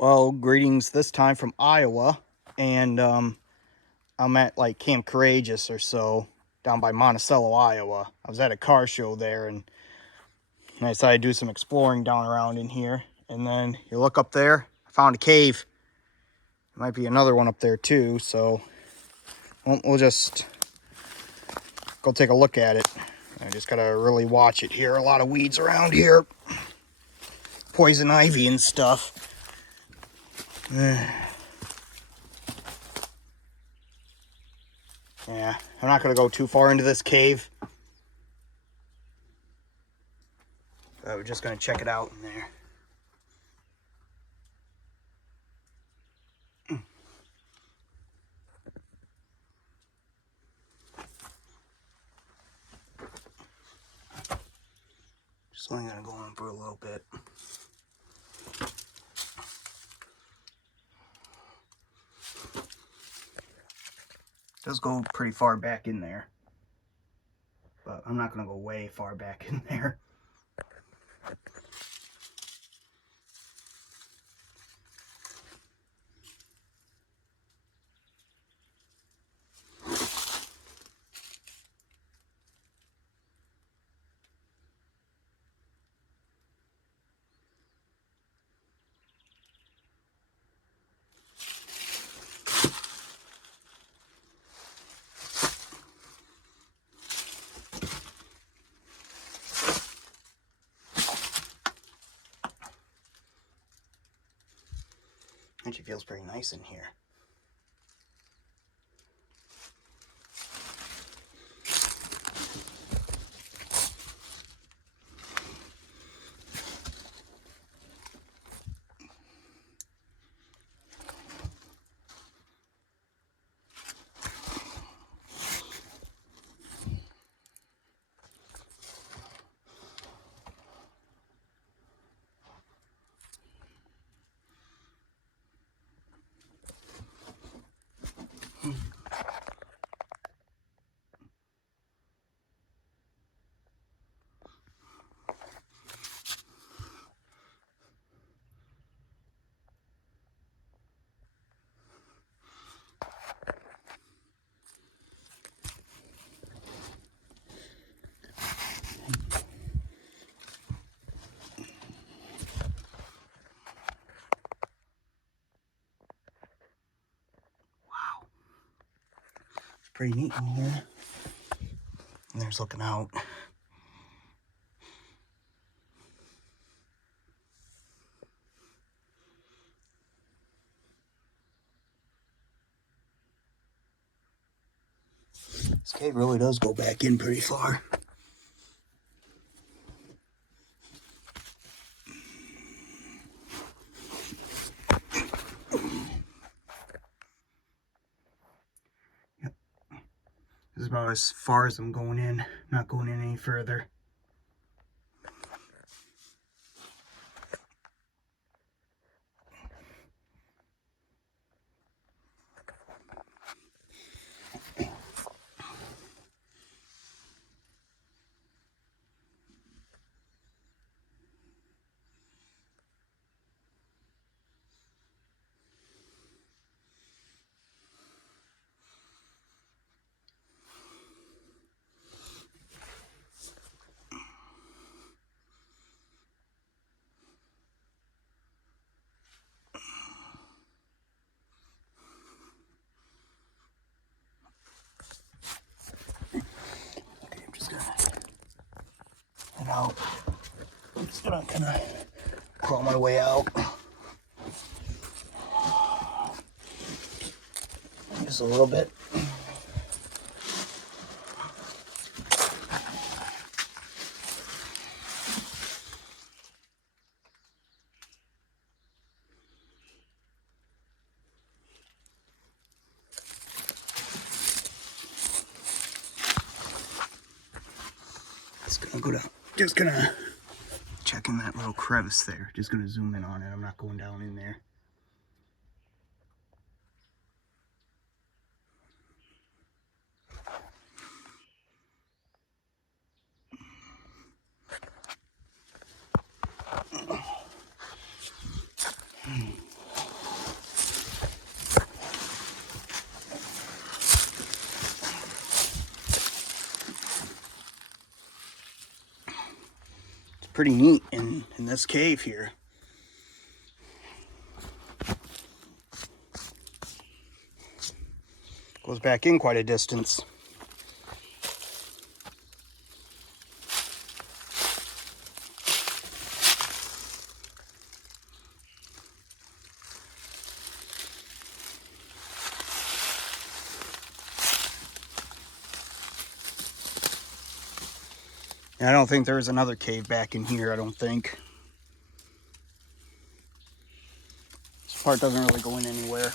Well, greetings this time from Iowa, and I'm at like Camp Courageous or so down by Monticello, Iowa. I was at a car show there, and I decided to do some exploring down around in here. And then you look up there, I found a cave. There might be another one up there too, so we'll just go take a look at it. I just gotta really watch it here. A lot of weeds around here, poison ivy and stuff. Yeah, I'm not gonna go too far into this cave. We're just gonna check it out in there. Just only gonna go on for a little bit. It does go pretty far back in there, but I'm not gonna go way far back in there. Actually feels pretty nice in here. Wow, it's pretty neat in here. And there's looking out. This cave really does go back in pretty far. Yep. This is about as far as I'm going in. Not going in any further. Okay, I'm just gonna head out. I'm just gonna kind of crawl my way out. Just a little bit. Just gonna check in that little crevice there. Just gonna zoom in on it. I'm not going down in there. pretty neat in this cave here. Goes back in quite a distance. I don't think there's another cave back in here, I don't think. This part doesn't really go in anywhere.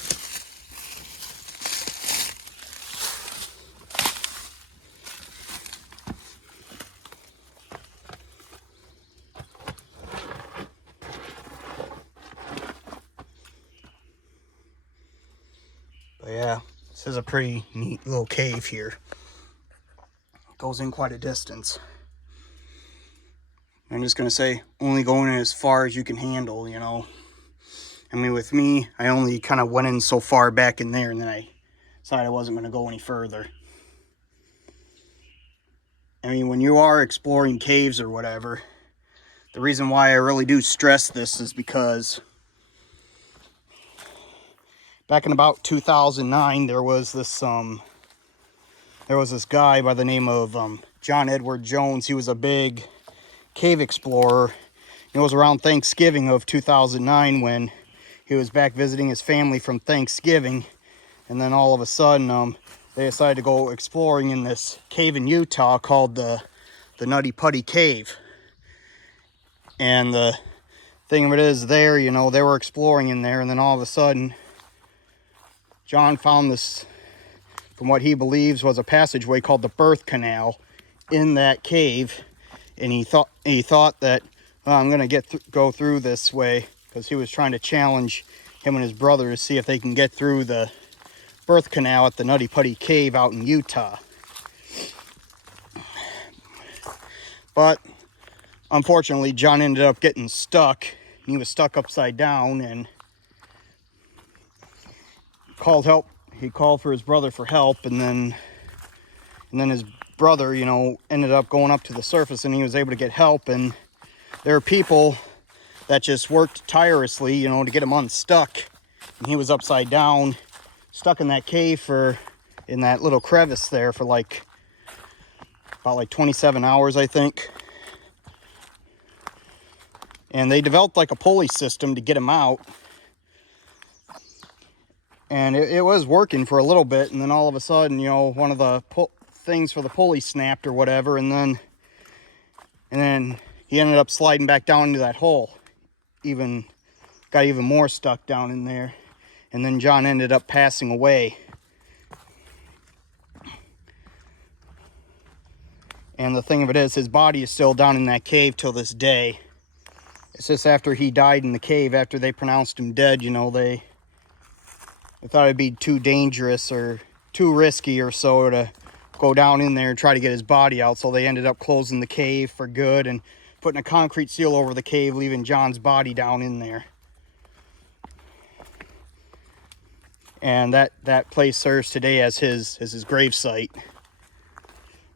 But yeah, this is a pretty neat little cave here. It goes in quite a distance. I'm just going to say, only going as far as you can handle, you know. I mean, with me, I only kind of went in so far back in there, and then I decided I wasn't going to go any further. I mean, when you are exploring caves or whatever, the reason why I really do stress this is because back in about 2009, there was this guy by the name of John Edward Jones. He was a big cave explorer. It was around Thanksgiving of 2009 when he was back visiting his family from Thanksgiving, and then all of a sudden they decided to go exploring in this cave in Utah called the Nutty Putty Cave. And the thing of it is, there, you know, they were exploring in there, and then all of a sudden John found this, from what he believes was a passageway called the birth canal in that cave. And he thought that, well, I'm going to go through this way, because he was trying to challenge him and his brother to see if they can get through the birth canal at the Nutty Putty Cave out in Utah. But unfortunately, John ended up getting stuck. He was stuck upside down and called help. He called for his brother for help, and then his brother, you know, ended up going up to the surface, and he was able to get help. And there are people that just worked tirelessly, you know, to get him unstuck. And he was upside down, stuck in that cave in that little crevice there for about 27 hours, I think. And they developed like a pulley system to get him out. And it was working for a little bit, and then all of a sudden, you know, one of the things for the pulley snapped or whatever, and then he ended up sliding back down into that hole. Got even more stuck down in there. And then John ended up passing away. And the thing of it is, his body is still down in that cave till this day. It's just after he died in the cave, after they pronounced him dead, you know, they thought it'd be too dangerous or too risky or so to go down in there and try to get his body out. So they ended up closing the cave for good and putting a concrete seal over the cave, leaving John's body down in there. And that place serves today as his grave site. I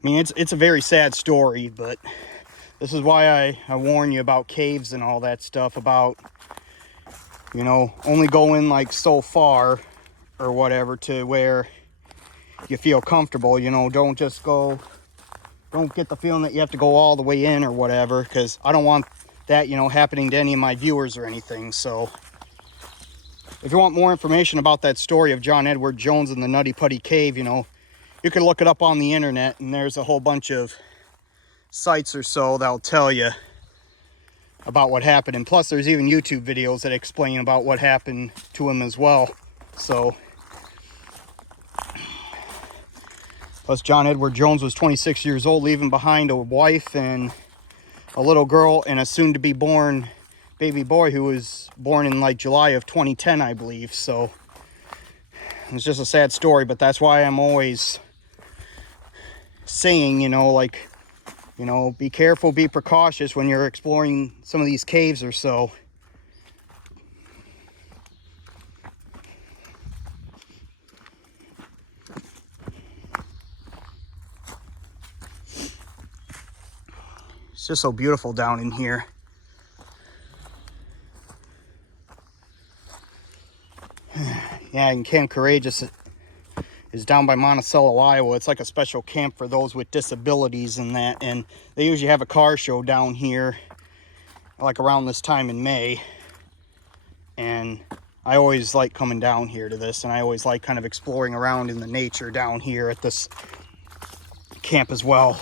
mean, it's a very sad story, but this is why I warn you about caves and all that stuff, about, you know, only going like so far or whatever to where you feel comfortable. You know, don't get the feeling that you have to go all the way in or whatever, because I don't want that, you know, happening to any of my viewers or anything. So if you want more information about that story of John Edward Jones and the Nutty Putty Cave, you know, you can look it up on the internet, and there's a whole bunch of sites or so that'll tell you about what happened. And plus there's even YouTube videos that explain about what happened to him as well. So plus John Edward Jones was 26 years old, leaving behind a wife and a little girl and a soon-to-be born baby boy who was born in like July of 2010, I believe. So it's just a sad story, but that's why I'm always saying, you know, like, you know, be careful, be precautious when you're exploring some of these caves or so. just so beautiful down in here. Yeah, and Camp Courageous is down by Monticello, Iowa. It's like a special camp for those with disabilities and that. And they usually have a car show down here, like around this time in May. And I always like coming down here to this, and I always like kind of exploring around in the nature down here at this camp as well.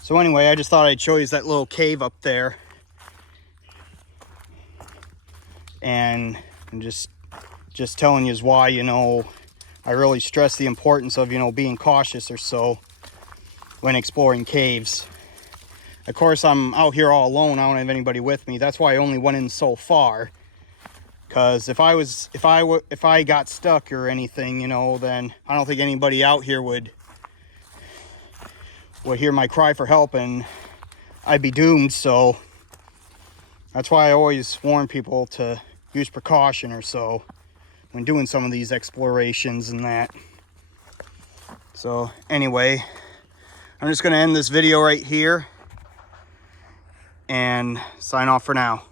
So anyway, I just thought I'd show you that little cave up there. And just telling you why, you know, I really stress the importance of, you know, being cautious or so when exploring caves. Of course, I'm out here all alone. I don't have anybody with me. That's why I only went in so far. Because if I got stuck or anything, you know, then I don't think anybody out here would hear my cry for help, and I'd be doomed. So that's why I always warn people to use precaution or so when doing some of these explorations and that. So anyway, I'm just going to end this video right here and sign off for now.